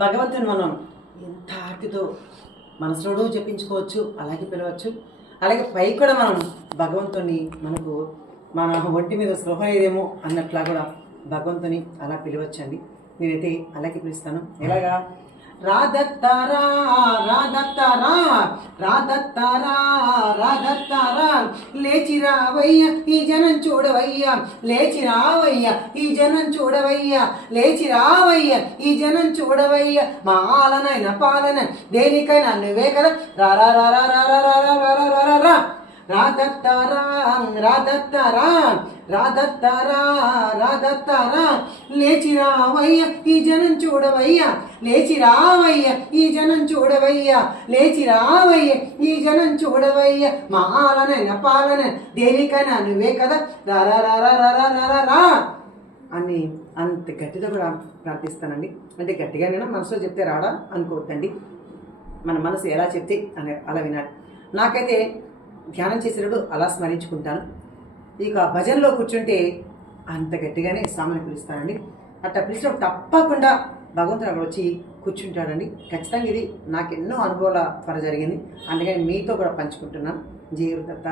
భగవంతుని మనం ఎంత ఆర్తితో మనసులోనూ జపించుకోవచ్చు, అలాగే పిలవచ్చు. అలాగే పై కూడా మనం భగవంతుని మనకు మన ఒంటి మీద స్పృహ ఏదేమో అన్నట్లా కూడా భగవంతుని అలా పిలవచ్చండి. నేనైతే అలాగే పిలుస్తాను. ఎలాగా? రాధత్తారా రాధత్తారా రాధత్తారా రాధత్తారా లేచి రావయ్య ఈ జనం చూడవయ్యా, లేచి రావయ్య ఈ జనం చూడవయ్యా, లేచి రావయ్య ఈ జనం చూడవయ్య. మా ఆలనైన పాలన దేనికైనా నువ్వే కదా. రా రా రా రా రా రా రా రా రా రా రా రాధత్తారా రాధత్తారా రాధత్తారా రాధత్తారా లేచి రావయ్య ఈ జనం చూడవయ్యా, లేచి రావయ్య ఈ జనం చూడవయ్యా, లేచి రావయ్య ఈ జనం చూడవయ్య. మా ఆలనైన పాలన దేనికైనా నువ్వే కదా. రా రా రా రా రా రా రా అని అంత గట్టిగా కూడా ప్రార్థిస్తానండి. అంటే గట్టిగానైనా మనసులో చెప్తే రాడా అనుకోవద్దండి. మన మనసు ఎలా చెప్తే అని అలా వినాలి. నాకైతే ధ్యానం చేసేటప్పుడు అలా స్మరించుకుంటాను. ఇక భజనలో కూర్చుంటే అంత గట్టిగానే స్వామిని పిలుస్తానండి. అట్లా పిలిచినప్పుడు తప్పకుండా భగవంతుడు అక్కడ వచ్చి కూర్చుంటాడండి. ఖచ్చితంగా ఇది నాకు ఎన్నో అనుభవాల ద్వారా జరిగింది. అందుకని మీతో కూడా పంచుకుంటున్నాను. జయ గురుదత్త.